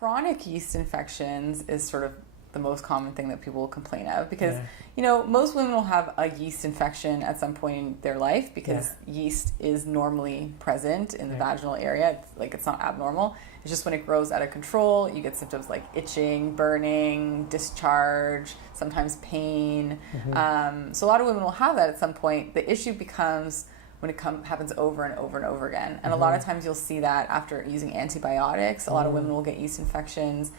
chronic yeast infections is sort of the most common thing that people will complain of because, you know, most women will have a yeast infection at some point in their life because yeast is normally present in the vaginal area. It's not abnormal. It's just when it grows out of control, you get symptoms like itching, burning, discharge, sometimes pain. So a lot of women will have that at some point. The issue becomes when it happens over and over and over again. And a lot of times you'll see that after using antibiotics. A lot of women will get yeast infections.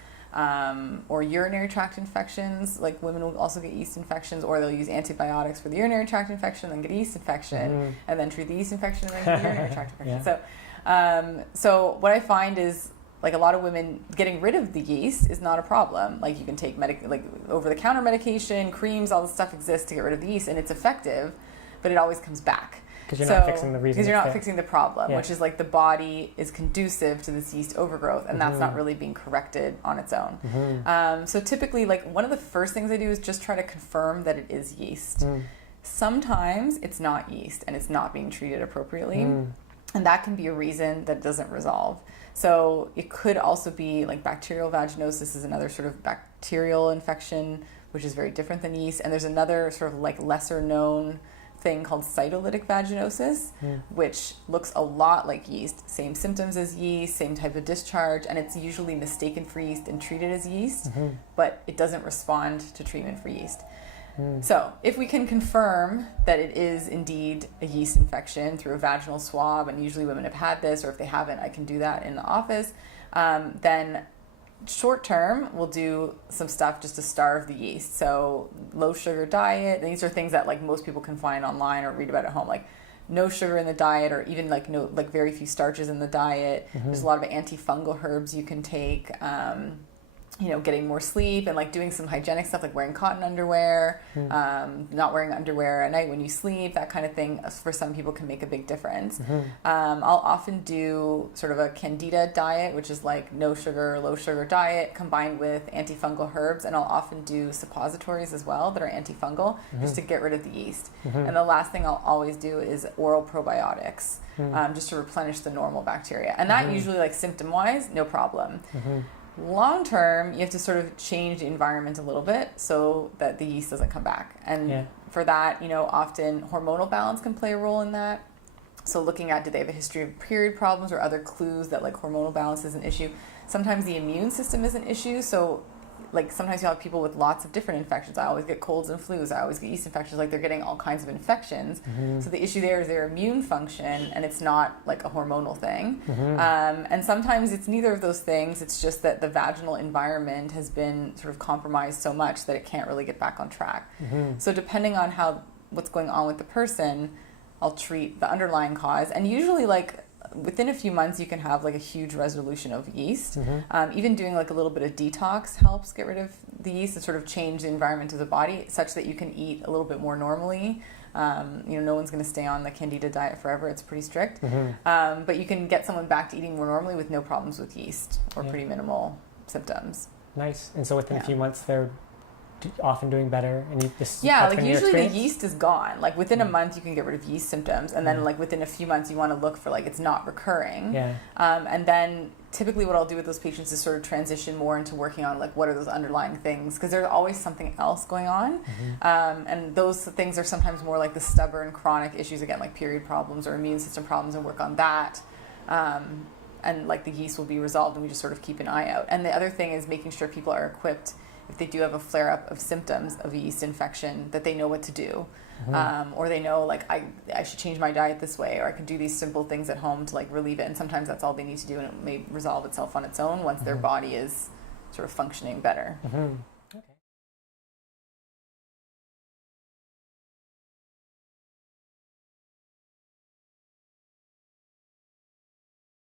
Or urinary tract infections, like women will also get yeast infections, or they'll use antibiotics for the urinary tract infection, then get a yeast infection, and then treat the yeast infection, and then get the urinary tract infection. So what I find is, like, a lot of women getting rid of the yeast is not a problem. Like, you can take over-the-counter medication, creams, all this stuff exists to get rid of the yeast, and it's effective, but it always comes back. Because you're not fixing the reason. Because you're not fixing the problem, which is like the body is conducive to this yeast overgrowth, and that's not really being corrected on its own. So typically, like, one of the first things I do is just try to confirm that it is yeast. Sometimes it's not yeast and it's not being treated appropriately, and that can be a reason that doesn't resolve. So it could also be like bacterial vaginosis is another sort of bacterial infection, which is very different than yeast. And there's another sort of like lesser known thing called cytolytic vaginosis, which looks a lot like yeast, same symptoms as yeast, same type of discharge, and it's usually mistaken for yeast and treated as yeast, but it doesn't respond to treatment for yeast. So if we can confirm that it is indeed a yeast infection through a vaginal swab, and usually women have had this, or if they haven't, I can do that in the office, then short term, we'll do some stuff just to starve the yeast. So low sugar diet. These are things that like most people can find online or read about at home, like no sugar in the diet, or even like very few starches in the diet. There's a lot of antifungal herbs you can take. You know, getting more sleep and like doing some hygienic stuff like wearing cotton underwear, not wearing underwear at night when you sleep, that kind of thing for some people can make a big difference. I'll often do sort of a candida diet, which is like no sugar, low sugar diet combined with antifungal herbs, and I'll often do suppositories as well that are antifungal just to get rid of the yeast. And the last thing I'll always do is oral probiotics, just to replenish the normal bacteria. And that usually, like, symptom-wise, no problem. Long term, you have to sort of change the environment a little bit so that the yeast doesn't come back. And for that, you know, often hormonal balance can play a role in that. So looking at, do they have a history of period problems or other clues that like hormonal balance is an issue. Sometimes the immune system is an issue. So like sometimes you have people with lots of different infections. I always get colds and flus. I always get yeast infections. Like they're getting all kinds of infections. So the issue there is their immune function, and it's not like a hormonal thing. And sometimes it's neither of those things. It's just that the vaginal environment has been sort of compromised so much that it can't really get back on track. So depending on what's going on with the person, I'll treat the underlying cause. And usually, like, within a few months you can have like a huge resolution of yeast. Even doing like a little bit of detox helps get rid of the yeast and sort of change the environment of the body such that you can eat a little bit more normally. You know, no one's going to stay on the candida diet forever. It's pretty strict. But you can get someone back to eating more normally with no problems with yeast or pretty minimal symptoms. Nice. And so within a few months they're often doing better, and you just like usually the yeast is gone. Like within a month you can get rid of yeast symptoms, and then like within a few months you want to look for like it's not recurring. And then typically what I'll do with those patients is sort of transition more into working on like what are those underlying things, because there's always something else going on. And those things are sometimes more like the stubborn chronic issues, again, like period problems or immune system problems, and work on that. And like the yeast will be resolved, and we just sort of keep an eye out. And the other thing is making sure people are equipped if they do have a flare-up of symptoms of a yeast infection, that they know what to do. Or they know, like, I should change my diet this way, or I can do these simple things at home to, like, relieve it. And sometimes that's all they need to do, and it may resolve itself on its own once their body is sort of functioning better.